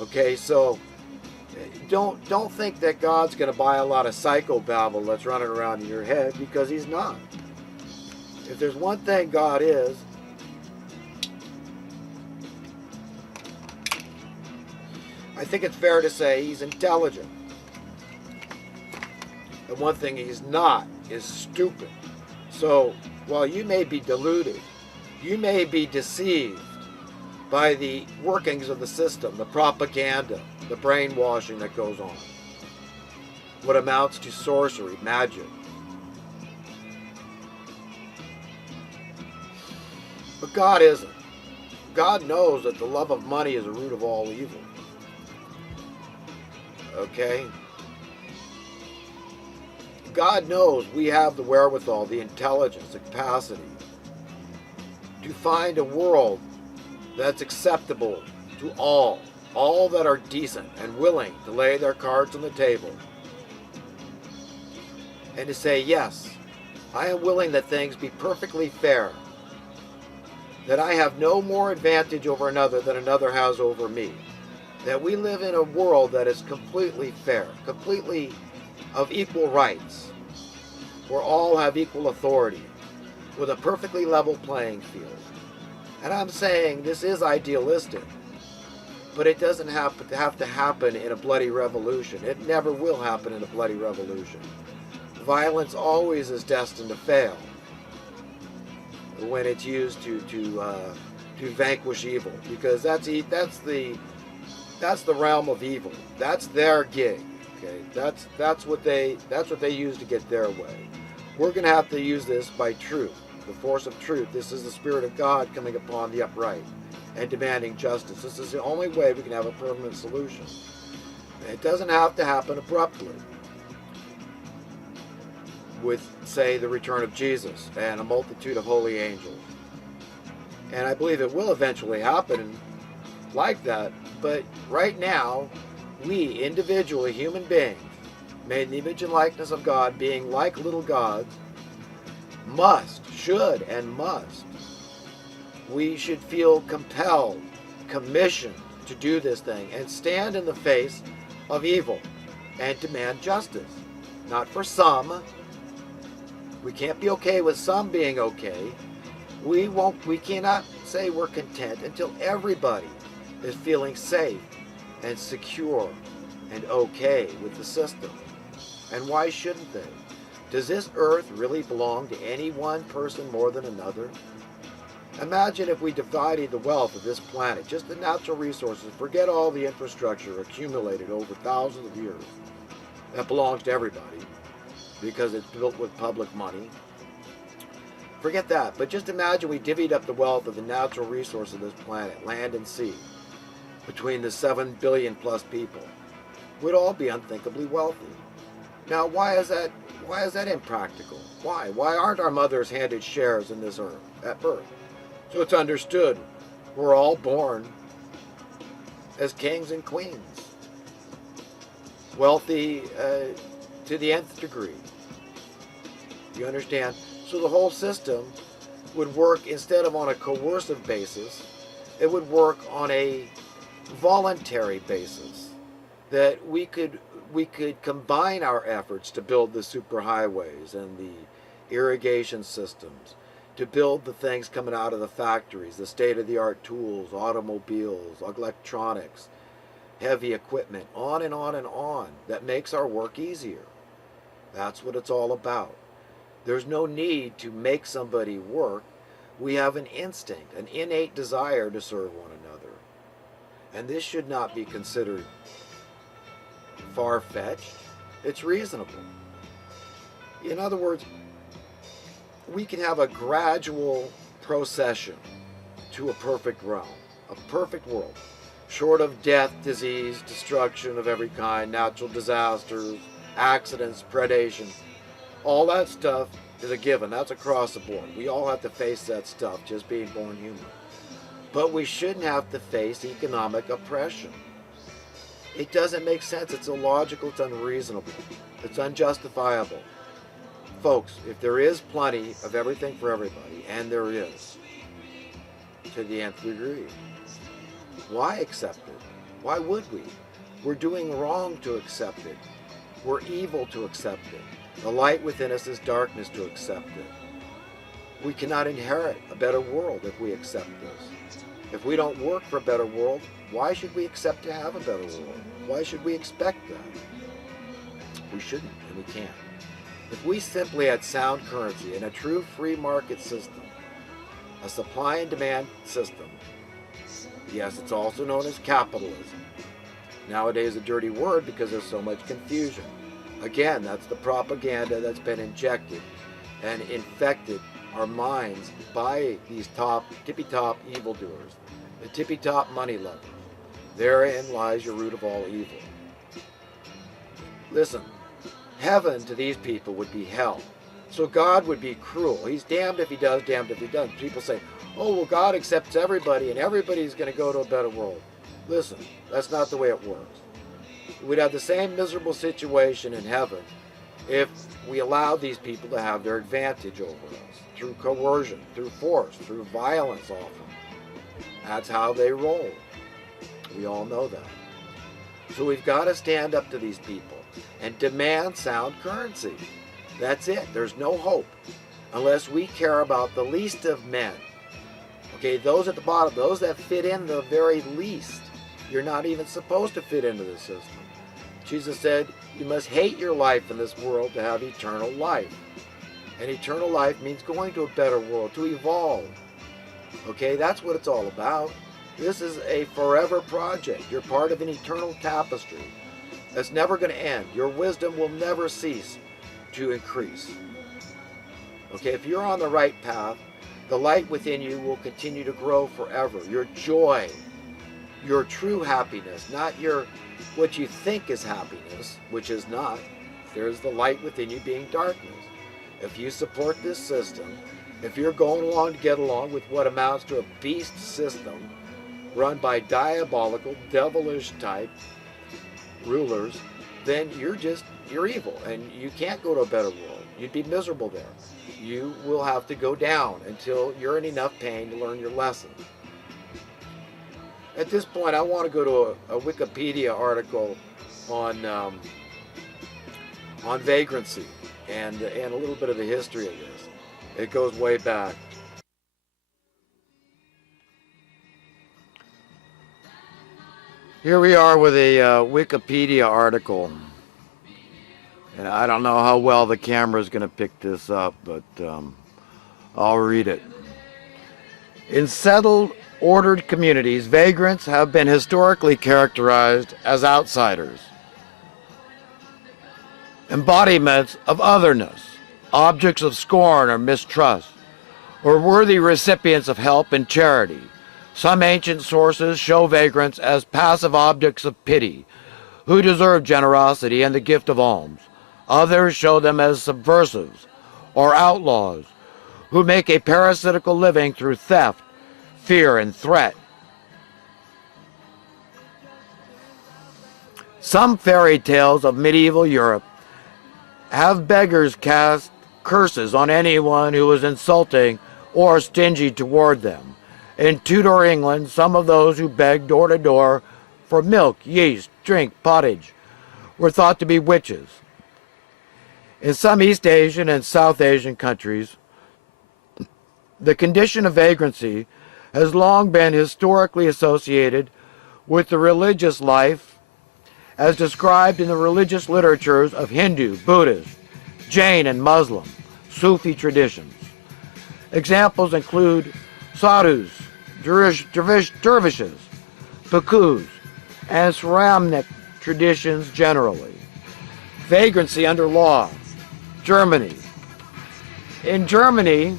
Okay, so don't think that God's going to buy a lot of psychobabble that's running around in your head, because He's not. If there's one thing God is, I think it's fair to say He's intelligent. And one thing He's not is stupid. So while you may be deluded, you may be deceived by the workings of the system, the propaganda, the brainwashing that goes on, what amounts to sorcery, magic. But God isn't. God knows that the love of money is the root of all evil. Okay? God knows we have the wherewithal, the intelligence, the capacity to find a world that's acceptable to all that are decent and willing to lay their cards on the table and to say, yes, I am willing that things be perfectly fair, that I have no more advantage over another than another has over me, that we live in a world that is completely fair, completely of equal rights, where all have equal authority, with a perfectly level playing field. And I'm saying this is idealistic, but it doesn't have to happen in a bloody revolution. It never will happen in a bloody revolution. Violence always is destined to fail when it's used to vanquish evil, because that's the realm of evil. That's their gig. Okay, that's what they use to get their way. We're going to have to use this by truth, the force of truth. This is the Spirit of God coming upon the upright and demanding justice. This is the only way we can have a permanent solution. It doesn't have to happen abruptly with, say, the return of Jesus and a multitude of holy angels. And I believe it will eventually happen like that. But right now, we individually, human beings, made in the image and likeness of God, being like little gods, we should feel compelled, commissioned to do this thing and stand in the face of evil and demand justice. Not for some. We can't be okay with some being okay. We cannot say we're content until everybody is feeling safe and secure and okay with the system. And why shouldn't they? Does this earth really belong to any one person more than another? Imagine if we divided the wealth of this planet, just the natural resources, forget all the infrastructure accumulated over thousands of years that belongs to everybody because it's built with public money. Forget that, but just imagine we divvied up the wealth of the natural resources of this planet, land and sea, between the 7 billion plus people. We'd all be unthinkably wealthy. Now, why is that impractical? Why? Why aren't our mothers handed shares in this earth at birth? So it's understood we're all born as kings and queens, wealthy to the nth degree. You understand? So the whole system would work, instead of on a coercive basis, it would work on a voluntary basis, that we could combine our efforts to build the superhighways and the irrigation systems, to build the things coming out of the factories, the state-of-the-art tools, automobiles, electronics, heavy equipment, on and on and on, that makes our work easier. That's what it's all about. There's no need to make somebody work. We have an instinct, an innate desire to serve one another. And this should not be considered far-fetched. It's reasonable. In other words, we can have a gradual procession to a perfect realm, a perfect world, short of death, disease, destruction of every kind, natural disasters, accidents, predation. All that stuff is a given. That's across the board. We all have to face that stuff, just being born human. But we shouldn't have to face economic oppression. It doesn't make sense. It's illogical. It's unreasonable. It's unjustifiable. Folks, if there is plenty of everything for everybody, and there is, to the nth degree, why accept it? Why would we? We're doing wrong to accept it. We're evil to accept it. The light within us is darkness to accept it. We cannot inherit a better world if we accept this. If we don't work for a better world, why should we accept to have a better world? Why should we expect that? We shouldn't, and we can't. If we simply had sound currency and a true free market system, a supply and demand system, yes, it's also known as capitalism. Nowadays a dirty word because there's so much confusion. Again, that's the propaganda that's been injected and infected our minds by these tippy-top evildoers, the tippy-top money lovers. Therein lies your root of all evil. Listen, heaven to these people would be hell. So God would be cruel. He's damned if he does, damned if he doesn't. People say, oh, well, God accepts everybody and everybody's going to go to a better world. Listen, that's not the way it works. We'd have the same miserable situation in heaven if we allowed these people to have their advantage over us through coercion, through force, through violence often. That's how they roll. We all know that. So we've got to stand up to these people and demand sound currency. That's it. There's no hope unless we care about the least of men. Okay, those at the bottom, those that fit in the very least. You're not even supposed to fit into the system. Jesus said, you must hate your life in this world to have eternal life. And eternal life means going to a better world, to evolve. Okay, that's what it's all about. This is a forever project. You're part of an eternal tapestry that's never going to end. Your wisdom will never cease to increase. Okay, if you're on the right path, the light within you will continue to grow forever. Your joy, your true happiness, not your what you think is happiness, which is not. There's the light within you being darkness. If you support this system, if you're going along to get along with what amounts to a beast system run by diabolical, devilish type rulers, then you're evil and you can't go to a better world. You'd be miserable there. You will have to go down until you're in enough pain to learn your lesson. At this point, I want to go to a Wikipedia article on vagrancy and a little bit of the history of this. It goes way back. Here we are with a Wikipedia article, and I don't know how well the camera is going to pick this up, but I'll read it. In settled, ordered communities, vagrants have been historically characterized as outsiders, embodiments of otherness, objects of scorn or mistrust, or worthy recipients of help and charity. Some ancient sources show vagrants as passive objects of pity, who deserve generosity and the gift of alms. Others show them as subversives or outlaws, who make a parasitical living through theft, fear, and threat. Some fairy tales of medieval Europe have beggars cast curses on anyone who was insulting or stingy toward them. In Tudor England, some of those who begged door to door for milk, yeast, drink, pottage were thought to be witches. In some East Asian and South Asian countries, the condition of vagrancy has long been historically associated with the religious life as described in the religious literatures of Hindu, Buddhist, Jain, and Muslim, Sufi traditions. Examples include sadhus, dervishes, bhikkhus, and Sramanic traditions generally. Vagrancy under law. Germany. In Germany,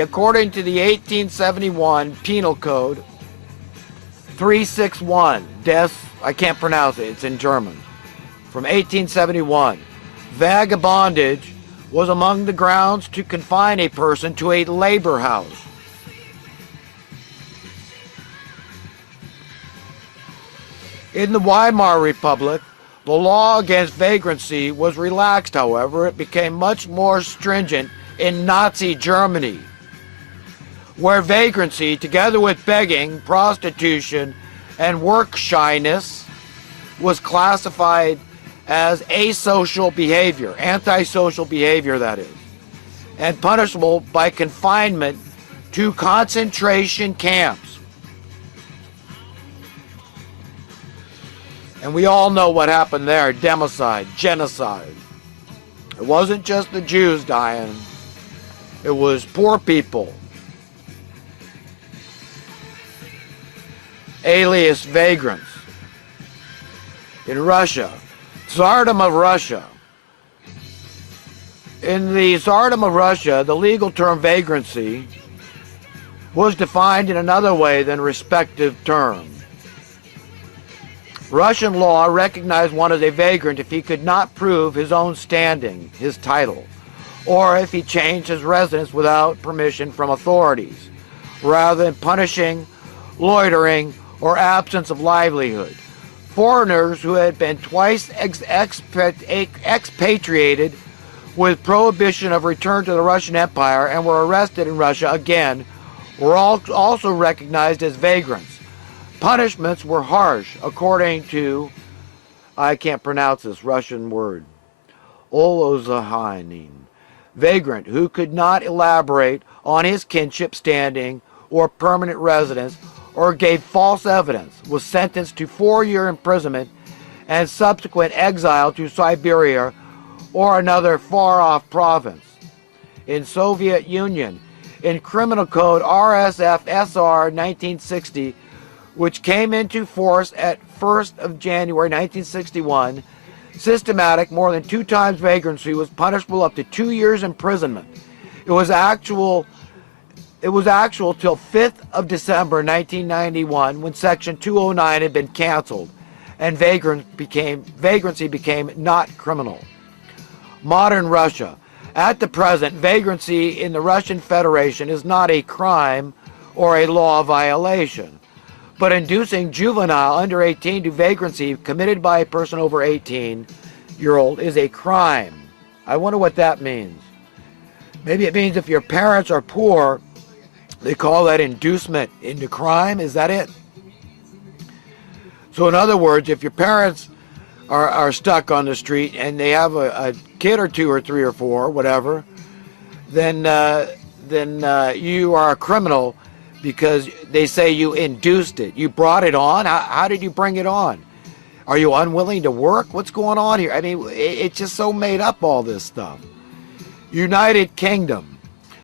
according to the 1871 Penal Code 361, I can't pronounce it, it's in German, from 1871, vagabondage was among the grounds to confine a person to a labor house. In the Weimar Republic, the law against vagrancy was relaxed, however. It became much more stringent in Nazi Germany. where vagrancy, together with begging, prostitution, and work shyness, was classified as asocial behavior, antisocial behavior, that is, and punishable by confinement to concentration camps. And we all know what happened there: democide, genocide. It wasn't just the Jews dying, it was poor people. Alias vagrants. In Russia, Tsardom of Russia. In the Tsardom of Russia, the legal term vagrancy was defined in another way than respective terms. Russian law recognized one as a vagrant if he could not prove his own standing, his title, or if he changed his residence without permission from authorities, rather than punishing loitering or absence of livelihood. Foreigners who had been twice expatriated with prohibition of return to the Russian Empire and were arrested in Russia again were also recognized as vagrants. Punishments were harsh, according to, I can't pronounce this Russian word, Olozahanin. Vagrant who could not elaborate on his kinship standing or permanent residence or gave false evidence was sentenced to 4-year imprisonment and subsequent exile to Siberia or another far-off province. In Soviet Union, in Criminal Code RSF SR 1960, which came into force at 1st of January 1961, systematic more than 2 times vagrancy was punishable up to 2 years imprisonment. It was actual till 5th of December 1991, when Section 209 had been canceled and vagrancy became not criminal. Modern Russia. At the present, vagrancy in the Russian Federation is not a crime or a law violation, but inducing juvenile under 18 to vagrancy committed by a person over 18-year-old is a crime. I wonder what that means. Maybe it means if your parents are poor, they call that inducement into crime. Is that it? So in other words, if your parents are stuck on the street and they have a kid or 2 or 3 or 4, whatever, then you are a criminal because they say you induced it. You brought it on. How did you bring it on? Are you unwilling to work? What's going on here? I mean, it's just so made up, all this stuff. United Kingdom.